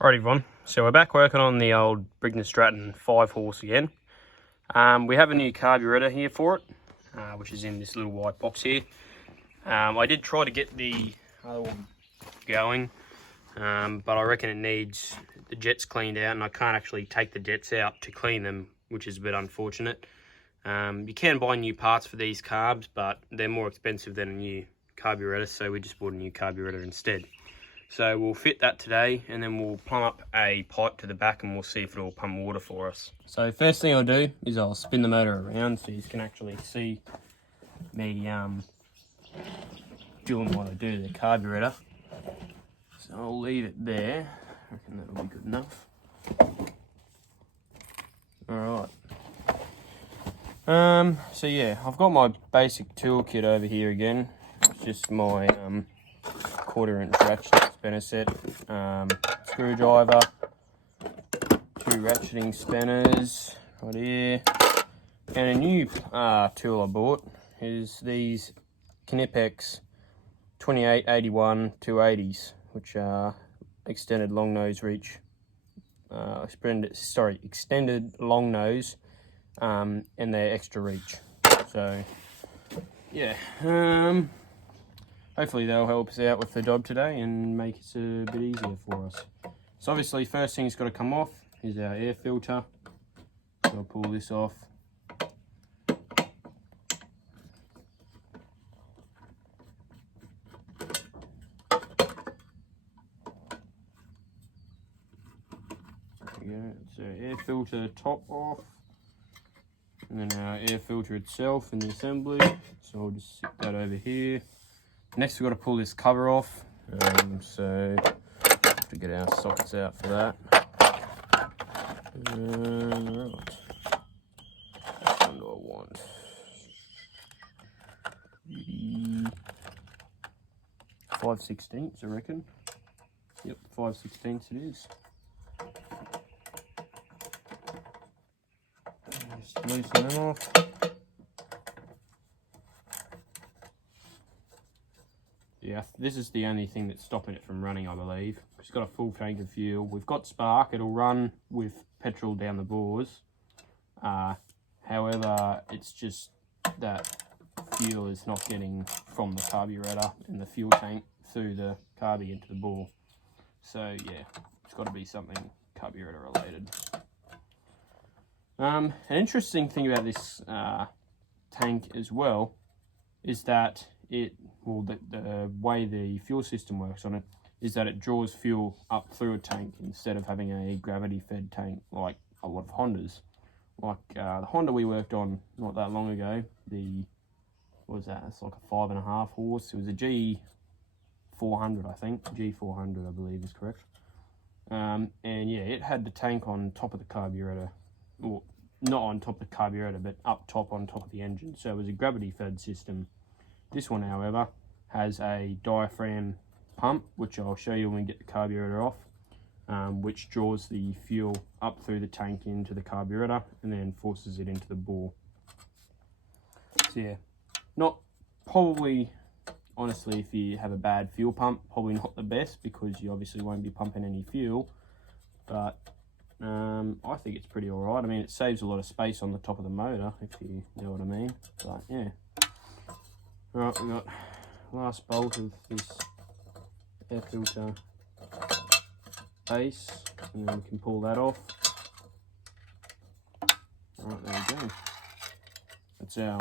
Alright everyone, so we're back working on the old Brigden Stratton 5-horse again. We have a new carburettor here for it, which is in this little white box here. I did try to get the other one going, but I reckon it needs the jets cleaned out, and I can't actually take the jets out to clean them, which is a bit unfortunate. You can buy new parts for these carbs, but they're more expensive than a new carburettor, so we just bought a new carburettor instead. So we'll fit that today, and then we'll plumb up a pipe to the back and we'll see if it'll pump water for us. So first thing I'll do is I'll spin the motor around so you can actually see me doing what I do to the carburettor. So I'll leave it there. I reckon that'll be good enough. Alright. So yeah, I've got my basic toolkit over here again. It's just my 1/4" ratchet spanner set, screwdriver, 2 ratcheting spanners right here, and a new tool I bought is these Knipex 2881 280s, which are extended long nose reach, extended long nose, and they're extra reach. So yeah, hopefully they'll help us out with the job today and make it a bit easier for us. So obviously first thing that's got to come off is our air filter. So I'll pull this off. There we go. So air filter top off. And then our air filter itself in the assembly. So I'll just stick that over here. Next we've got to pull this cover off, so have to get our sockets out for that. Right. Which one do I want? 5/16, I reckon. Yep, 5/16 it is. Just loosen them off. Yeah, this is the only thing that's stopping it from running, I believe. It's got a full tank of fuel. We've got spark. It'll run with petrol down the bores. However, it's just that fuel is not getting from the carburettor and the fuel tank through the carby into the bore. So yeah, it's got to be something carburettor related. An interesting thing about this tank as well is that the way the fuel system works on it is that it draws fuel up through a tank instead of having a gravity fed tank like a lot of Hondas. Like the Honda we worked on not that long ago, what was that? It's like a 5.5 horse. It was a G400, I think. G400, I believe is correct. And yeah, it had the tank on top of the carburettor. Well, not on top of the carburettor, but up top on top of the engine. So it was a gravity fed system. This one, however, has a diaphragm pump, which I'll show you when we get the carburettor off, which draws the fuel up through the tank into the carburettor and then forces it into the bore. So yeah, not probably, honestly, if you have a bad fuel pump, probably not the best because you obviously won't be pumping any fuel, but I think it's pretty alright. I mean, it saves a lot of space on the top of the motor, if you know what I mean, but yeah. Right, we've got last bolt of this air filter base, and then we can pull that off. Right, there we go. That's our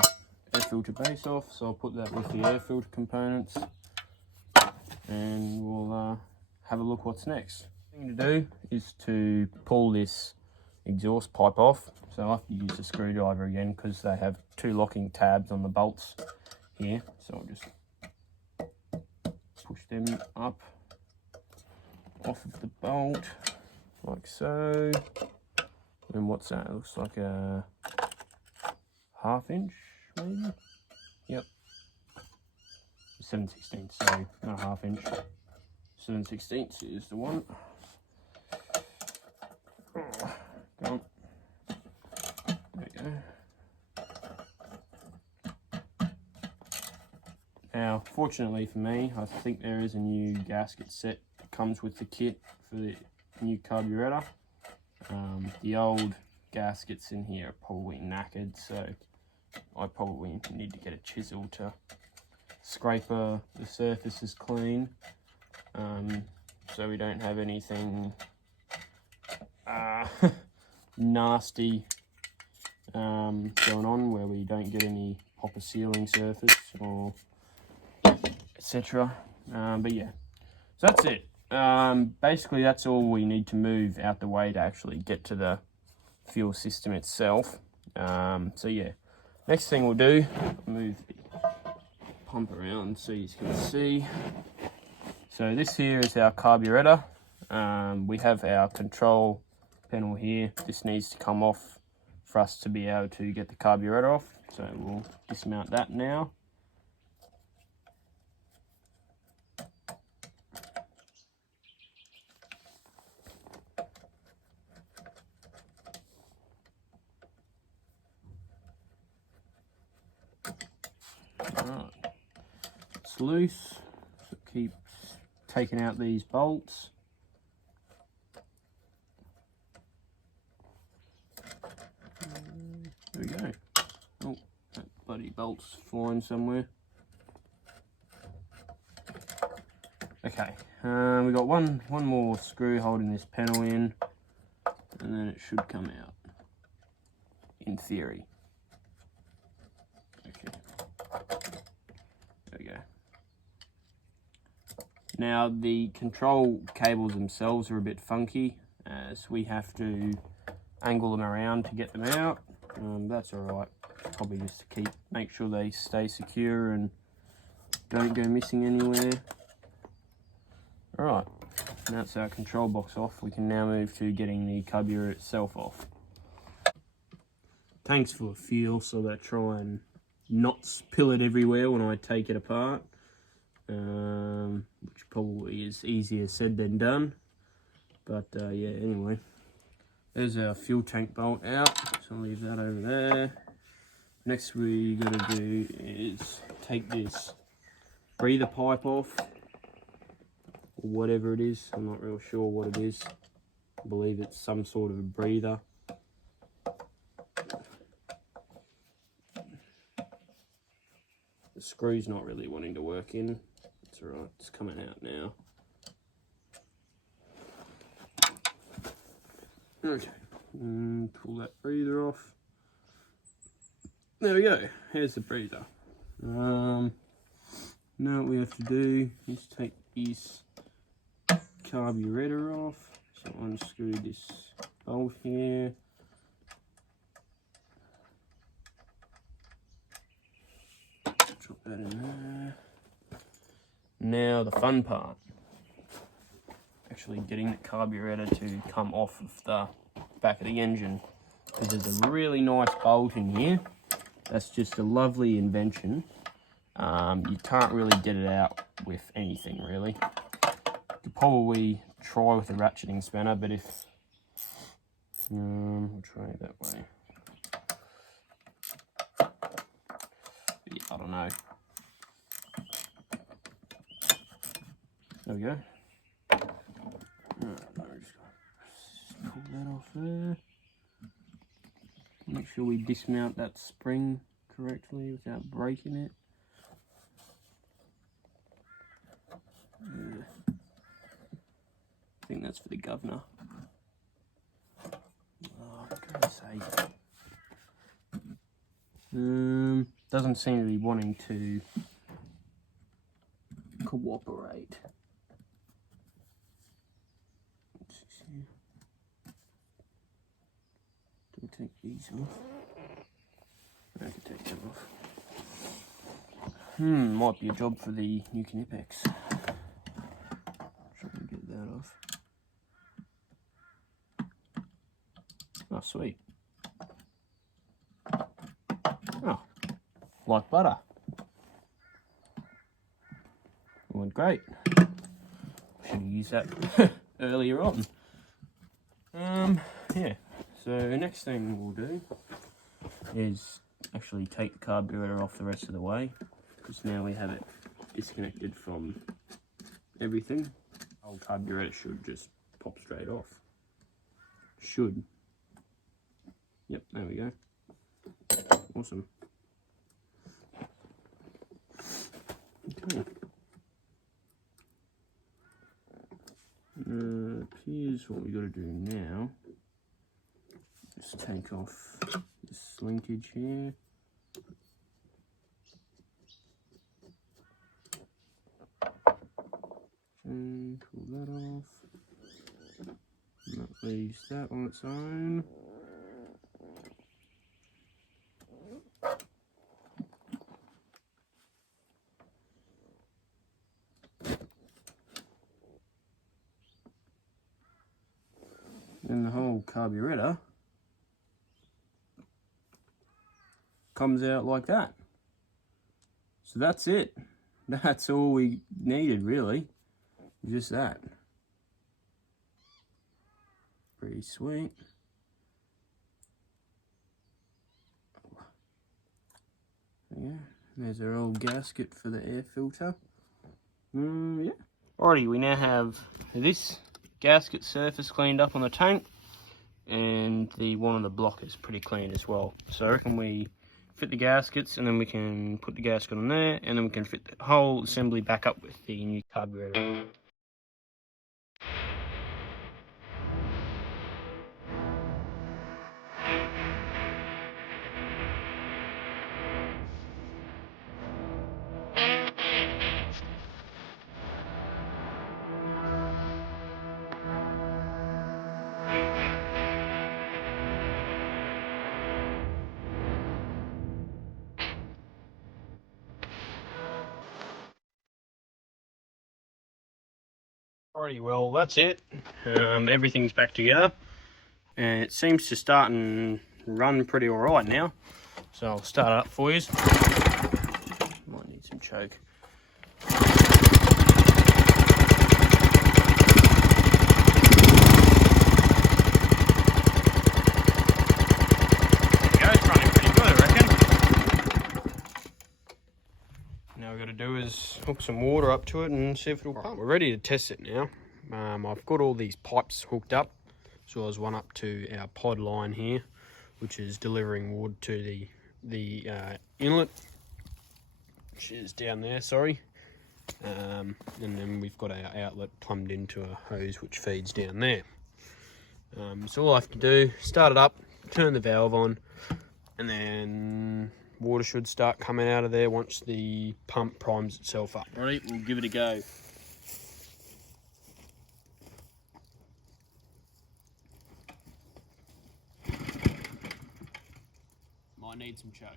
air filter base off, so I'll put that with the air filter components, and we'll have a look what's next. The thing to do is to pull this exhaust pipe off, so I have to use the screwdriver again because they have 2 locking tabs on the bolts here, so I'll just push them up off of the bolt like so. And what's that? It looks like a 1/2 inch maybe. Yep, 7/16, so not a 1/2 inch. 7/16 is the one. Go on. There we go. Now, fortunately for me, I think there is a new gasket set that comes with the kit for new carburettor. The old gaskets in here are probably knackered, so I probably need to get a chisel to scrape the surfaces clean, so we don't have anything nasty going on, where we don't get any pop a sealing surface or etc. But yeah, so that's it. Basically that's all we need to move out the way to actually get to the fuel system itself. So yeah, next thing we'll do, move the pump around so you can see. So this here is our carburettor. We have our control panel here. This needs to come off for us to be able to get the carburettor off, so we'll dismount that now. Alright, it's loose, so keep taking out these bolts. There we go. Oh, that bloody bolt's flying somewhere. Okay, we got one more screw holding this panel in, and then it should come out, in theory. Okay, there we go. Now the control cables themselves are a bit funky, as we have to angle them around to get them out. That's alright, probably just to make sure they stay secure and don't go missing anywhere. Alright, that's our control box off. We can now move to getting the carburetor itself off. Tank's full of fuel, so I try and not spill it everywhere when I take it apart, which probably is easier said than done. But yeah, anyway, there's our fuel tank bolt out, so I'll leave that over there. Next we got to do is take this breather pipe off, or whatever it is. I'm not real sure what it is. I believe it's some sort of a breather. The screw's not really wanting to work in. It's alright, it's coming out now. Okay, pull that breather off. There we go, here's the breather. Now what we have to do is take this carburettor off. So unscrew this bolt here. Drop that in there. Now the fun part. Actually getting the carburettor to come off of the back of the engine, because there's a really nice bolt in here. That's just a lovely invention. You can't really get it out with anything really. You could probably try with a ratcheting spanner, but if we'll try it that way. Yeah, I don't know. There we go. Just pull that off there. Make sure we dismount that spring correctly without breaking it. Yeah. I think that's for the governor. Oh, for God's sake. Doesn't seem to be wanting to cooperate. Do we take these off? I can take them off. Might be a job for the new Knipex. Try and get that off. Oh, sweet. Oh, like butter. Went great. Should have used that earlier on. Yeah. So next thing we'll do is actually take the carburetor off the rest of the way, because now we have it disconnected from everything. Old carburetor should just pop straight off. Should. Yep, there we go. Awesome. Okay. Here's what we got to do now. Just take off this linkage here. And pull that off. And that leaves that on its own. And the whole carburettor comes out like that. So that's it. That's all we needed, really. Just that. Pretty sweet. Yeah, there's our old gasket for the air filter. Yeah. Alrighty, we now have this gasket surface cleaned up on the tank, and the one on the block is pretty clean as well. So I reckon we fit the gaskets, and then we can put the gasket on there, and then we can fit the whole assembly back up with the new carburetor. Alrighty, well that's it. Everything's back together, and it seems to start and run pretty alright now. So I'll start it up for you. Might need some choke. Now we've got to do is hook some water up to it and see if it'll pump. We're ready to test it now. I've got all these pipes hooked up, so there's one up to our pod line here, which is delivering wood to the inlet, which is down there, sorry. And then we've got our outlet plumbed into a hose which feeds down there. So all I have to do, start it up, turn the valve on, and then water should start coming out of there once the pump primes itself up. Right, we'll give it a go. Might need some choke.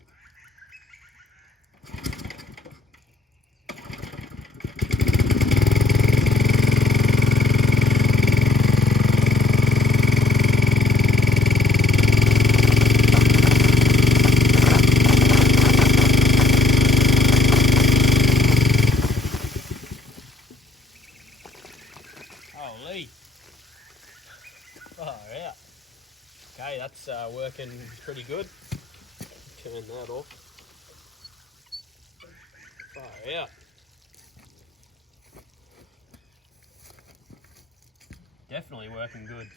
Holy. Oh yeah. Okay, that's working pretty good. Turn that off. Oh yeah. Definitely working good.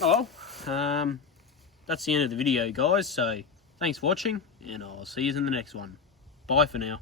Oh well, that's the end of the video, guys. So thanks for watching, and I'll see you in the next one. Bye for now.